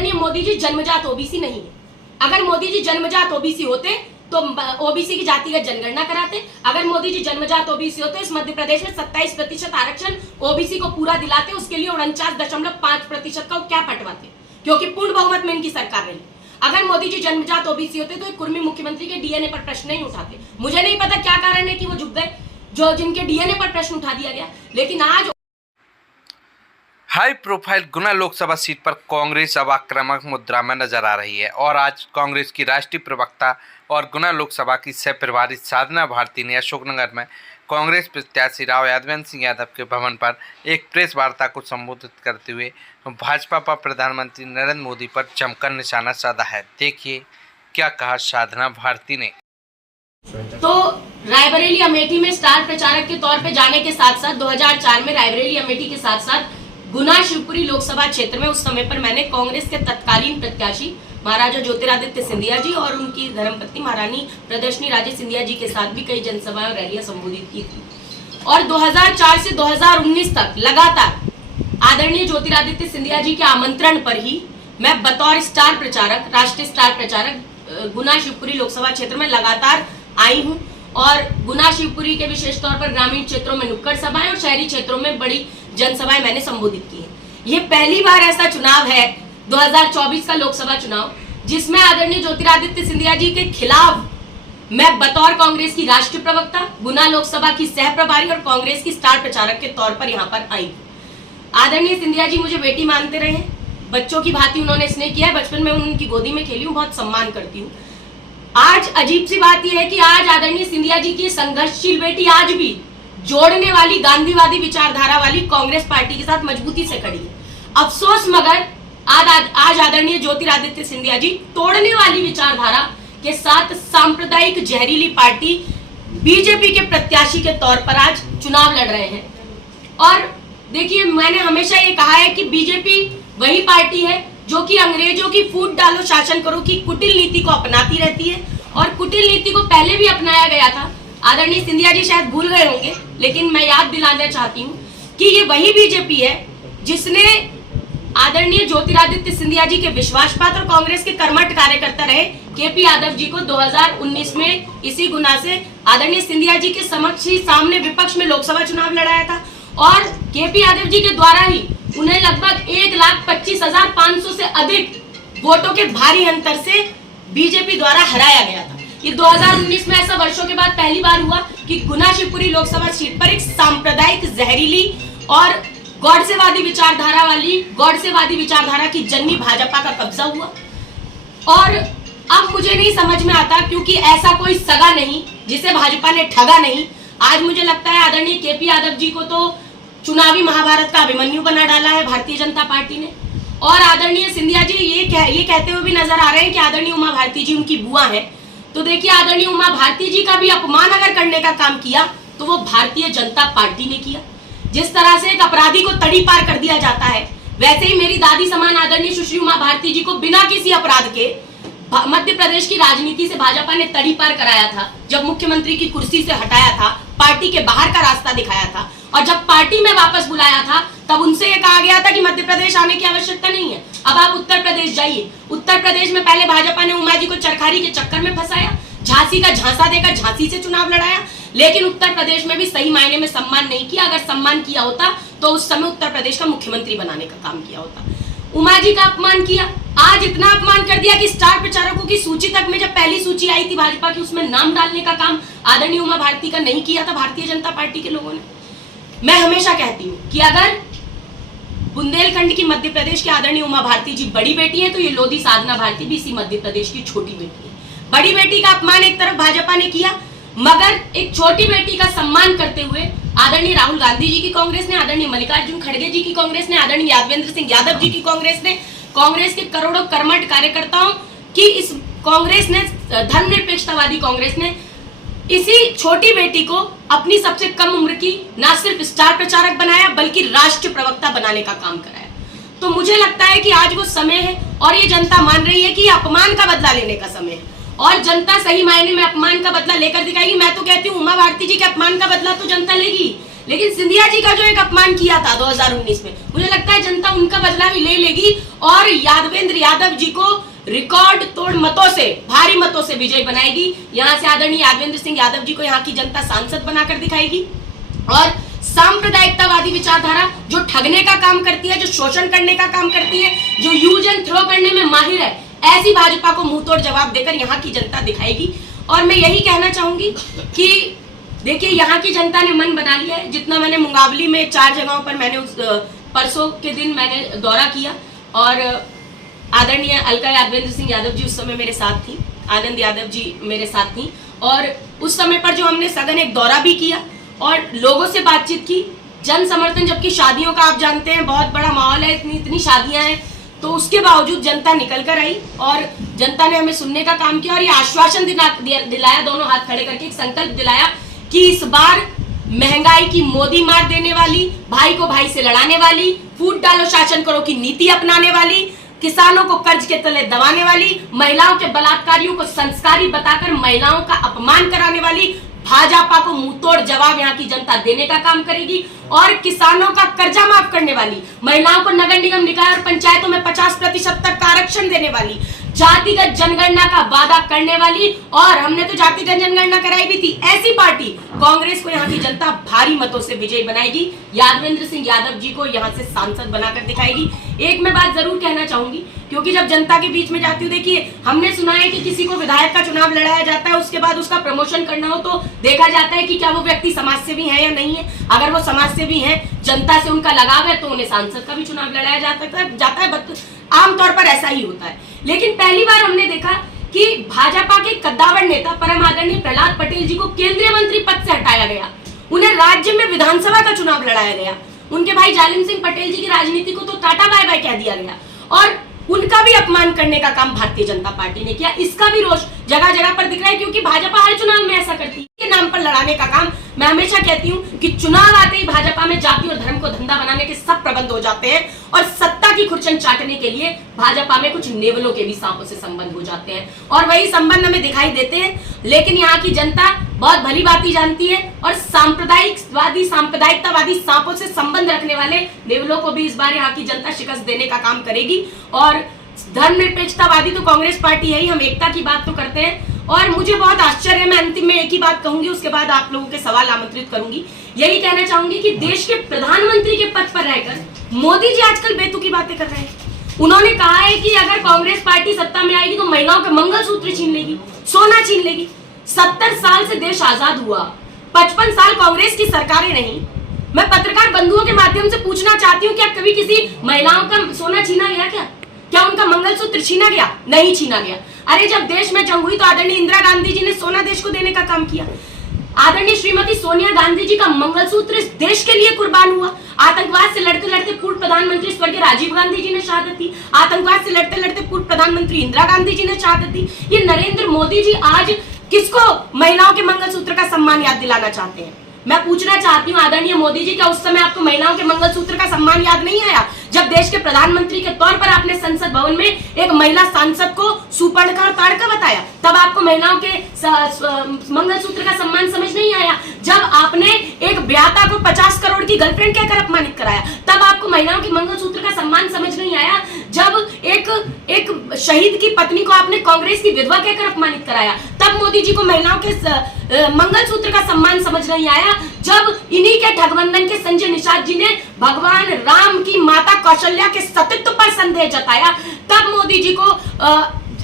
आदरणीय मोदी जी जन्मजात ओबीसी नहीं है। अगर मोदी जी जन्मजात ओबीसी होते तो ओबीसी की जातिगत जनगणना कराते। अगर मोदी जी जन्मजात ओबीसी होते इस मध्य प्रदेश में 27% आरक्षण ओबीसी को पूरा दिलाते, उसके लिए 49.5% का क्या पटवाते, क्योंकि पूर्ण बहुमत में इनकी सरकार रही। अगर मोदी जी जन्मजात ओबीसी होते तो एक कुर्मी मुख्यमंत्री के डीएनए पर प्रश्न नहीं उठाते। मुझे नहीं पता क्या कारण है कि वो झुक गए, जो जिनके डीएनए पर प्रश्न उठा दिया गया। लेकिन आज हाई प्रोफाइल गुना लोकसभा सीट पर कांग्रेस अब आक्रामक मुद्रा में नजर आ रही है और आज कांग्रेस की राष्ट्रीय प्रवक्ता और गुना लोकसभा की सह प्रभारी साधना भारती ने अशोकनगर में कांग्रेस प्रत्याशी राव यादवंत सिंह यादव के भवन पर एक प्रेस वार्ता को संबोधित करते हुए भाजपा पर प्रधानमंत्री नरेंद्र मोदी पर जमकर निशाना साधा है। देखिए क्या कहा साधना भारती ने। तो रायबरेली अमेठी में स्टार प्रचारक के तौर पे जाने के साथ साथ 2004 में रायबरेली अमेठी के साथ साथ गुना शिवपुरी लोकसभा क्षेत्र में उस समय पर मैंने कांग्रेस के तत्कालीन प्रत्याशी महाराजा ज्योतिरादित्य सिंधिया जी और उनकी धर्मपत्नी महारानी प्रदर्शनी राजे सिंधिया जी के साथ भी कई जनसभाएं और रैलियां संबोधित की थी। और 2004 से 2019 तक लगातार आदरणीय ज्योतिरादित्य सिंधिया जी के आमंत्रण पर ही मैं बतौर स्टार प्रचारक, राष्ट्रीय स्टार प्रचारक गुना शिवपुरी लोकसभा क्षेत्र में लगातार आई हूँ। और गुना शिवपुरी के विशेष तौर पर ग्रामीण क्षेत्रों में नुक्कड़ सभाएं और शहरी क्षेत्रों में बड़ी जनसभाएं मैंने संबोधित की है। ये पहली बार ऐसा चुनाव है 2024 का लोकसभा चुनाव जिसमें आदरणीय ज्योतिरादित्य सिंधिया जी के खिलाफ मैं बतौर कांग्रेस की राष्ट्रीय प्रवक्ता, गुना लोकसभा की सह प्रभारी और कांग्रेस की स्टार प्रचारक के तौर पर यहाँ पर आई। आदरणीय सिंधिया जी मुझे बेटी मानते रहे, बच्चों की भांति उन्होंने स्नेह किया है, बचपन में उनकी गोदी में खेली हूँ, बहुत सम्मान करती हूँ। आज अजीब सी बात यह है कि आज आदरणीय सिंधिया जी की संघर्षशील बेटी आज भी जोड़ने वाली गांधीवादी विचारधारा वाली कांग्रेस पार्टी के साथ मजबूती से खड़ी है। अफसोस मगर आज आदरणीय ज्योतिरादित्य सिंधिया जी तोड़ने वाली विचारधारा के साथ सांप्रदायिक जहरीली पार्टी बीजेपी के प्रत्याशी के तौर पर आज चुनाव लड़ रहे हैं। और देखिए, मैंने हमेशा ये कहा है कि बीजेपी वही पार्टी है जो कि अंग्रेजों की फूट डालो शासन करो की कुटिल नीति को अपनाती रहती है और कुटिल नीति को पहले भी अपनाया गया था। आदरणीय सिंधिया जी शायद भूल गए होंगे, लेकिन मैं याद दिलाना चाहती हूँ कि ये वही बीजेपी है जिसने आदरणीय ज्योतिरादित्य सिंधिया जी के विश्वासपात्र और कांग्रेस के कर्मठ कार्यकर्ता रहे केपी यादव जी को 2019 में इसी गुना से आदरणीय सिंधिया जी के समक्ष ही सामने विपक्ष में लोकसभा चुनाव लड़ाया था और केपी यादव जी के द्वारा ही उन्हें लगभग 1,25,500 से अधिक वोटों के भारी अंतर से बीजेपी द्वारा हराया गया था। ये 2019 में ऐसा वर्षों के बाद पहली बार हुआ कि गुना शिवपुरी लोकसभा सीट पर एक सांप्रदायिक जहरीली और गौड़सेवादी विचारधारा की जन्मी भाजपा का कब्जा हुआ। और अब मुझे नहीं समझ में आता, क्योंकि ऐसा कोई सगा नहीं जिसे भाजपा ने ठगा नहीं। आज मुझे लगता है आदरणीय केपी यादव जी को तो चुनावी महाभारत का अभिमन्यु बना डाला है भारतीय जनता पार्टी ने। और आदरणीय सिंधिया जी ये कहते हुए भी नजर आ रहे हैं कि आदरणीय उमा भारती जी उनकी बुआ है। तो देखिए, आदरणीय उमा भारती जी का भी अपमान अगर करने का काम किया तो वो भारतीय जनता पार्टी ने किया। जिस तरह से एक अपराधी को तड़ी पार कर दिया जाता है, वैसे ही मेरी दादी समान आदरणीय सुश्री उमा भारती जी को बिना किसी अपराध के मध्य प्रदेश की राजनीति से भाजपा ने तड़ी पार कराया था। जब मुख्यमंत्री की कुर्सी से हटाया था, पार्टी के बाहर का रास्ता दिखाया था और जब पार्टी में वापस बुलाया था तब उनसे ये कहा गया था कि मध्य प्रदेश आने की आवश्यकता नहीं है, अब आप उत्तर प्रदेश जाइए। उत्तर प्रदेश में पहले भाजपा ने उमा जी को चरखारी के चक्कर में फंसाया, झांसी का झांसा देकर झांसी से चुनाव लड़ाया, लेकिन उत्तर प्रदेश में भी सही मायने में सम्मान नहीं किया। अगर सम्मान किया होता तो उस समय उत्तर प्रदेश का मुख्यमंत्री बनाने का काम किया होता। उमा जी का अपमान किया, आज इतना अपमान कर दिया कि स्टार प्रचारकों की सूची तक में जब पहली सूची आई थी भाजपा की, उसमें नाम डालने का काम आदरणीय उमा भारती का नहीं किया था भारतीय जनता पार्टी के लोगों ने। मैं हमेशा कहती हूँ कि अगर बुंदेलखंड की मध्य प्रदेश की आदरणीय उमा भारती जी बड़ी बेटी है तो ये लोधी साधना भारती भी इसी मध्य प्रदेश की छोटी बेटी है। बड़ी बेटी का अपमान एक तरफ भाजपा ने किया, मगर एक छोटी बेटी का सम्मान करते हुए आदरणीय राहुल गांधी जी की कांग्रेस ने, आदरणीय मल्लिकार्जुन खड़गे जी की कांग्रेस ने, आदरणीय यादवेंद्र सिंह यादव जी की कांग्रेस ने, कांग्रेस के करोड़ों कर्मठ कार्यकर्ताओं की इस कांग्रेस ने, धर्मनिरपेक्षतावादी कांग्रेस ने इसी छोटी बेटी को अपनी सबसे कम उम्र की न सिर्फ स्टार प्रचारक बनाया बल्कि राष्ट्रीय प्रवक्ता बनाने का काम कराया। तो मुझे लगता है कि आज वो समय है और ये जनता मान रही है कि अपमान का बदला लेने का समय है और जनता सही मायने में अपमान का बदला लेकर दिखाएगी। मैं तो कहती हूँ उमा भारती जी के अपमान का बदला तो जनता लेगी, लेकिन सिंधिया जी का जो एक अपमान किया था 2019 में, मुझे लगता है जनता उनका बदला भी ले लेगी और यादवेंद्र यादव जी को रिकॉर्ड तोड़ मतों से, भारी मतों से विजय बनाएगी। यहाँ से आदरणीय यादवेंद्र सिंह यादव जी को यहाँ की जनता सांसद बनाकर दिखाएगी। और सांप्रदायिकतावादी विचारधारा जो ठगने का काम करती है, जो शोषण करने का काम करती है, जो यूज एंड थ्रो करने में माहिर है, ऐसी भाजपा को मुंहतोड़ जवाब देकर यहाँ की जनता दिखाएगी। और मैं यही कहना चाहूंगी कि देखिए, यहाँ की जनता ने मन बना लिया है। जितना मैंने मुंगावली में 4 जगहों पर मैंने उस परसों के दिन मैंने दौरा किया और आदरणीय अलका यादवेंद्र सिंह यादव जी उस समय मेरे साथ थी, आनंद यादव जी मेरे साथ थी, और उस समय पर जो हमने सघन एक दौरा भी किया और लोगों से बातचीत की, जन समर्थन, जबकि शादियों का आप जानते हैं बहुत बड़ा माहौल है, इतनी शादियां हैं, तो उसके बावजूद जनता निकल कर आई और जनता ने हमें सुनने का काम किया और ये आश्वासन दिलाया, दोनों हाथ खड़े करके एक संकल्प दिलाया कि इस बार महंगाई की मोदी मार देने वाली, भाई को भाई से लड़ाने वाली, फूट डालो शासन करो की नीति अपनाने वाली, किसानों को कर्ज के तले दबाने वाली, महिलाओं के बलात्कारियों को संस्कारी बताकर महिलाओं का अपमान कराने वाली भाजपा को मुंहतोड़ जवाब यहाँ की जनता देने का काम करेगी। और किसानों का कर्जा माफ करने वाली, महिलाओं को नगर निगम, निकाय और पंचायतों में 50% तक का आरक्षण देने वाली, जातिगत जनगणना का वादा करने वाली, और हमने तो जातिगत जनगणना कराई भी थी, ऐसी पार्टी कांग्रेस को यहाँ की जनता भारी मतों से विजयी बनाएगी। यादवेंद्र सिंह यादव जी को यहाँ से सांसद बनाकर दिखाएगी। एक मैं बात जरूर कहना चाहूंगी, क्योंकि जब जनता के बीच में जाती हूँ, देखिए हमने सुना है कि किसी को विधायक का चुनाव लड़ाया जाता है, उसके बाद उसका प्रमोशन करना हो तो देखा जाता है कि क्या वो व्यक्ति समाज सेवी है या नहीं है। अगर वो समाज सेवी है, जनता से उनका लगाव है, तो उन्हें सांसद का भी चुनाव लड़ाया जाता है। आमतौर पर ऐसा ही होता है। लेकिन पहली बार हमने देखा कि भाजपा के कद्दावर नेता परम आदरणीय प्रहलाद पटेल जी को केंद्रीय मंत्री पद से हटाया गया, उन्हें राज्य में विधानसभा का चुनाव लड़ाया गया, उनके भाई जालिम सिंह पटेल जी की राजनीति को तो टाटा बाय बाय कह दिया गया और उनका भी अपमान करने का काम भारतीय जनता पार्टी ने किया। इसका भी रोष जगह जगह पर दिख रहा है, क्योंकि भाजपा हर चुनाव में ऐसा करती है। के नाम पर लड़ाने का काम, मैं हमेशा कहती हूँ कि चुनाव आते ही भाजपा में जाति और धर्म को धंधा बनाने के सब प्रबंध हो जाते हैं और सत्ता की खुरचन चाटने के लिए भाजपा में कुछ नेवलों के भी सांपों से संबंध हो जाते हैं और वही संबंध हमें दिखाई देते हैं। लेकिन यहाँ की जनता बहुत भली बात जानती है और सांप्रदायिकतावादी सांपों से संबंध रखने वाले नेवलों को भी इस बार यहाँ की जनता शिकस्त देने का काम करेगी। और धर्मनिरपेक्षतावादी तो कांग्रेस पार्टी है ही, हम एकता की बात तो करते हैं। और मुझे बहुत आश्चर्य है, मैं अंतिम में एक ही बात कहूंगी, उसके बाद आप लोगों के सवाल आमंत्रित करूंगी। यही कहना चाहूंगी कि देश के प्रधानमंत्री के पद पर रहकर मोदी जी आजकल बेतुकी बातें कर रहे हैं। उन्होंने कहा है कि अगर कांग्रेस पार्टी सत्ता में आएगी तो महिलाओं के मंगलसूत्र छीन लेगी, सोना छीन लेगी। 70 साल से देश आजाद हुआ, 55 साल कांग्रेस की सरकारें रही। मैं पत्रकार बंधुओं के माध्यम से पूछना चाहती हूँ, क्या कभी किसी महिलाओं का सोना छीना गया? क्या उनका मंगलसूत्र छीना गया? नहीं छीना गया। अरे जब देश में जंग हुई तो आदरणीय इंदिरा गांधी जी ने सोना देश को देने का काम किया। आदरणीय श्रीमती सोनिया गांधी जी का मंगलसूत्र इस देश के लिए कुर्बान हुआ। आतंकवाद से लड़ते लड़ते पूर्व प्रधानमंत्री स्वर्गीय राजीव गांधी जी ने शहादत दी। आतंकवाद से लड़ते लड़ते पूर्व प्रधानमंत्री इंदिरा गांधी जी ने शहादत दी। ये नरेंद्र मोदी जी आज किसको महिलाओं के मंगलसूत्र का सम्मान याद दिलाना चाहते हैं? मैं पूछना चाहती हूँ आदरणीय मोदी जी, क्या उस समय आपको महिलाओं के मंगलसूत्र का सम्मान याद नहीं आया जब देश के प्रधानमंत्री के तौर पर आपने संसद भवन में एक महिला सांसद को सुपर्णखा और ताड़का बताया? तब आपको महिलाओं के मंगलसूत्र का सम्मान समझ नहीं आया? जब आपने एक ब्याता को 50 करोड़ की गर्लफ्रेंड कहकर अपमानित कराया, तब आपको महिलाओं के मंगलसूत्र का सम्मान समझ नहीं आया? जब एक शहीद की पत्नी को आपने कांग्रेस की विधवा कहकर अपमानित कराया, तब मोदी जी को महिलाओं के मंगलसूत्र का सम्मान समझ नहीं आया? जब इन्हीं के ठगबंधन के संजय निषाद जी ने भगवान राम की माता कौशल्या के सतीत्व पर संदेह जताया, तब मोदी जी को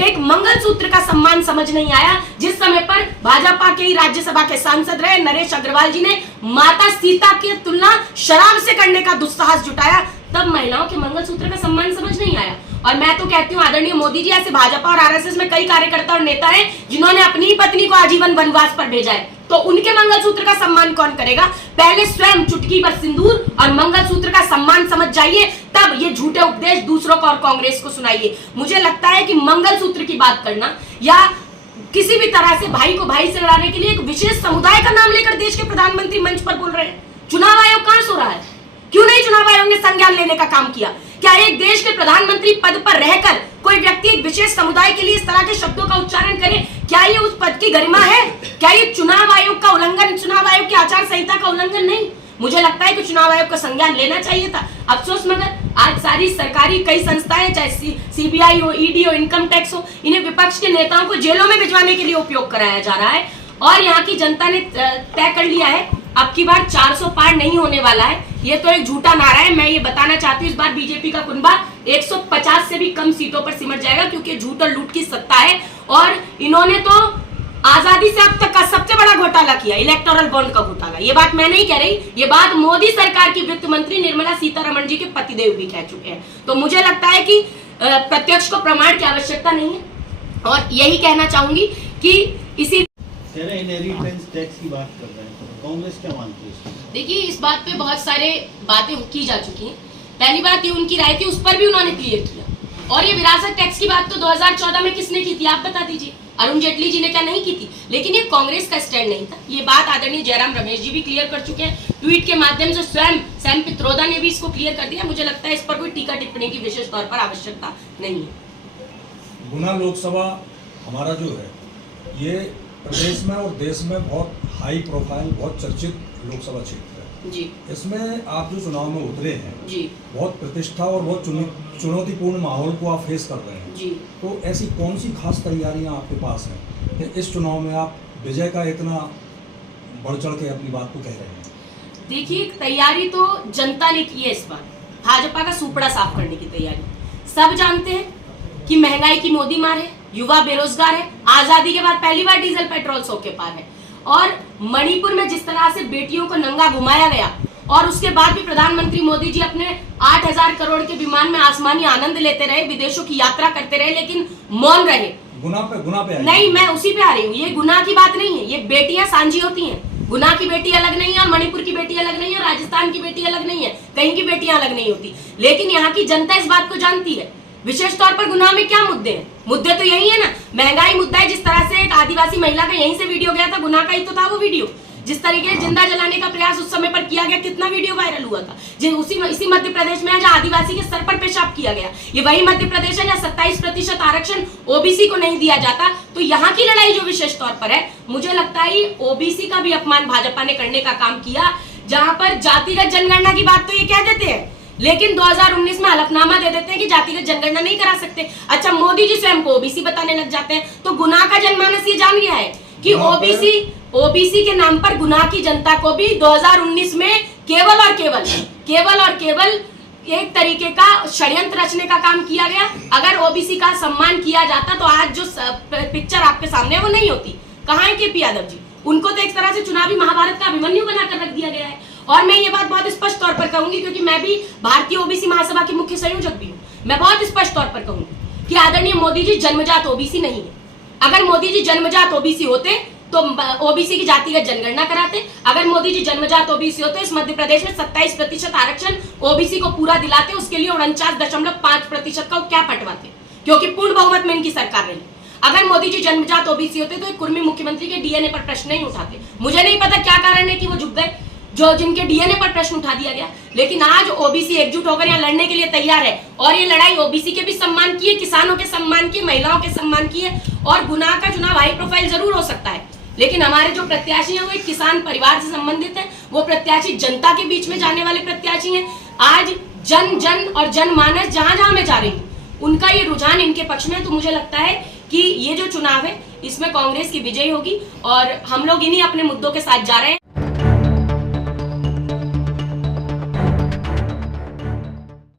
एक मंगलसूत्र का सम्मान समझ नहीं आया। जिस समय पर भाजपा के ही राज्यसभा के सांसद रहे नरेश अग्रवाल जी ने माता सीता की तुलना शराब से करने का दुस्साहस जुटाया, तब महिलाओं के मंगलसूत्र का सम्मान समझ नहीं आया। और मैं तो कहती हूँ आदरणीय मोदी जी, ऐसे भाजपा और आरएसएस में कई कार्यकर्ता और नेता हैं जिन्होंने अपनी ही पत्नी को आजीवन वनवास पर भेजा है, तो उनके मंगलसूत्र का सम्मान कौन करेगा? पहले स्वयं चुटकी पर सिंदूर और मंगलसूत्र का सम्मान समझ जाइए, तब ये झूठे उपदेश दूसरों को और कांग्रेस को सुनाइए। मुझे लगता है कि मंगलसूत्र की बात करना या किसी भी तरह से भाई को भाई से लड़ाने के लिए एक विशेष समुदाय का नाम लेकर देश के प्रधानमंत्री मंच पर बोल रहे हैं। चुनाव आयोग कहां सो रहा है? क्यों नहीं चुनाव आयोग ने संज्ञान लेने का काम किया? क्या एक देश के प्रधानमंत्री पद पर रहकर कोई व्यक्ति एक विशेष समुदाय के लिए इस तरह के शब्दों का उच्चारण करे? क्या ये उस पद की गरिमा है? क्या ये चुनाव आयोग का उल्लंघन, चुनाव आयोग की आचार संहिता का उल्लंघन नहीं? मुझे लगता है कि चुनाव आयोग को संज्ञान लेना चाहिए था। अफसोस मगर आज सारी सरकारी कई संस्थाएं, चाहे सीबीआई हो, ईडी हो, इनकम टैक्स हो, इन्हें विपक्ष के नेताओं को जेलों में भिजवाने के लिए उपयोग कराया जा रहा है। और यहाँ की जनता ने तय कर लिया है अब की बार 400 पार नहीं होने वाला है। ये तो एक झूठा नारा है। मैं ये बताना चाहती हूँ इस बार बीजेपी का कुनबा 150 से भी कम सीटों पर सिमट जाएगा, क्योंकि झूठ और लूट की सत्ता है। और इन्होंने तो आजादी से अब तक का सबसे बड़ा घोटाला किया, इलेक्टोरल बॉन्ड का घोटाला। ये बात मैं नहीं कह रही, ये बात मोदी सरकार की वित्त मंत्री निर्मला सीतारमण जी के पतिदेव भी कह चुके हैं। तो मुझे लगता है कि प्रत्यक्ष को प्रमाण की आवश्यकता नहीं है। और यही कहना चाहूंगी कि इसी इनहेरिटेंस टैक्स की बात कर रहे हैं, तो कांग्रेस क्या मानती है? देखिए, इस बात पे बहुत सारे बातें की जा चुकी हैं। पहली बात ये उनकी राय थी, उस पर भी उन्होंने क्लियर किया। और ये विरासत टैक्स की बात तो 2014 में किसने की थी, आप बता दीजिए। अरुण जेटली जी ने क्या नहीं की थी? लेकिन ये कांग्रेस का स्टैंड नहीं था। ये बात आदरणीय जयराम रमेश जी भी क्लियर कर चुके हैं ट्वीट के माध्यम से। स्वयं सैम पित्रोदा ने भी इसको क्लियर कर दिया। मुझे लगता है इस पर कोई टीका टिप्पणी की विशेष तौर पर आवश्यकता नहीं है। गुना लोकसभा हमारा जो है ये प्रदेश में और देश में बहुत हाई प्रोफाइल, बहुत चर्चित लोकसभा क्षेत्र है जी। इसमें आप जो चुनाव में उतरे हैं जी, बहुत प्रतिष्ठा और बहुत चुनौतीपूर्ण माहौल को आप फेस कर रहे हैं जी। तो ऐसी कौन सी खास तैयारियां आपके पास हैं कि इस चुनाव में आप विजय का इतना बढ़ चढ़ के अपनी बात को कह रहे हैं? देखिए, तैयारी तो जनता ने की है इस बार। भाजपा का सुपड़ा साफ करने की तैयारी। सब जानते हैं कि महंगाई की मोदी मार है, युवा बेरोजगार है, आजादी के बाद पहली बार डीजल पेट्रोल 100 के पार है। और मणिपुर में जिस तरह से बेटियों को नंगा घुमाया गया और उसके बाद भी प्रधानमंत्री मोदी जी अपने 8000 करोड़ के विमान में आसमानी आनंद लेते रहे, विदेशों की यात्रा करते रहे, लेकिन मौन रहे। गुना पे नहीं, मैं उसी पे आ रही हूँ। ये गुनाह की बात नहीं है, ये बेटियां सांझी होती हैं। गुना की बेटी अलग नहीं है और मणिपुर की बेटी अलग नहीं है और राजस्थान की बेटी अलग नहीं है, कहीं की बेटियां अलग नहीं होती। लेकिन यहाँ की जनता इस बात को जानती है। विशेष तौर पर गुनाह में क्या मुद्दे हैं? मुद्दे तो यही है ना, महंगाई मुद्दा है। जिस तरह से एक आदिवासी महिला का यहीं से वीडियो गया था, गुनाह का ही तो था वो वीडियो। जिस तरीके से जिंदा जलाने का प्रयास उस समय पर किया गया, कितना वीडियो वायरल हुआ था। इसी मध्य प्रदेश में जहाँ आदिवासी के सर पर पेशाब किया गया, ये वही मध्य प्रदेश है जहाँ 27% आरक्षण ओबीसी को नहीं दिया जाता। तो यहाँ की लड़ाई जो विशेष तौर पर है, मुझे लगता है ओबीसी का भी अपमान भाजपा ने करने का काम किया। जहां पर जातिगत जनगणना की बात तो ये कह देते हैं, लेकिन 2019 में हलफनामा दे देते हैं कि जातिगत जनगणना नहीं करा सकते। अच्छा, मोदी जी स्वयं को ओबीसी बताने लग जाते हैं। तो गुनाह का जनमानस ये जान गया है कि ओबीसी के नाम पर गुनाह की जनता को भी 2019 में केवल और केवल एक तरीके का षड्यंत्र रचने का काम किया गया। अगर ओबीसी का सम्मान किया जाता तो आज जो पिक्चर आपके सामने है वो नहीं होती। कहाँ है केपी यादव जी? उनको तो एक तरह से चुनावी महाभारत का अभिमन्यु बनाकर रख दिया गया है। और मैं ये बात बहुत स्पष्ट तौर पर कहूंगी, क्योंकि मैं भी भारतीय ओबीसी महासभा की मुख्य संयोजक भी हूँ। मैं बहुत स्पष्ट तौर पर कहूंगी कि आदरणीय मोदी जी जन्मजात ओबीसी नहीं है। अगर मोदी जी जन्मजात ओबीसी होते तो ओबीसी की जातिगत जनगणना कराते। अगर मोदी जी जन्मजात ओबीसी होते, इस मध्य प्रदेश में 27% आरक्षण ओबीसी को पूरा दिलाते। उसके लिए 49.5% का क्या पटवाते, क्योंकि पूर्ण बहुमत में इनकी सरकार रही। अगर मोदी जी जन्मजात ओबीसी होते तो एक कुर्मी मुख्यमंत्री के डीएनए पर प्रश्न नहीं उठाते। मुझे नहीं पता क्या कारण है कि वो झुक गए, जो जिनके डीएनए पर प्रश्न उठा दिया गया। लेकिन आज ओबीसी एकजुट होकर यहाँ लड़ने के लिए तैयार है। और ये लड़ाई ओबीसी के भी सम्मान की है, किसानों के सम्मान की, महिलाओं के सम्मान की है। और गुनाह का चुनाव हाई प्रोफाइल जरूर हो सकता है, लेकिन हमारे जो प्रत्याशी हैं वो एक किसान परिवार से संबंधित है। वो प्रत्याशी जनता के बीच में जाने वाले प्रत्याशी हैं। आज जन और जनमानस जहां जहां मैं जा रही हूँ, उनका ये रुझान इनके पक्ष में है। तो मुझे लगता है कि ये जो चुनाव है इसमें कांग्रेस की विजय होगी और हम लोग इन्हीं अपने मुद्दों के साथ जा रहे हैं।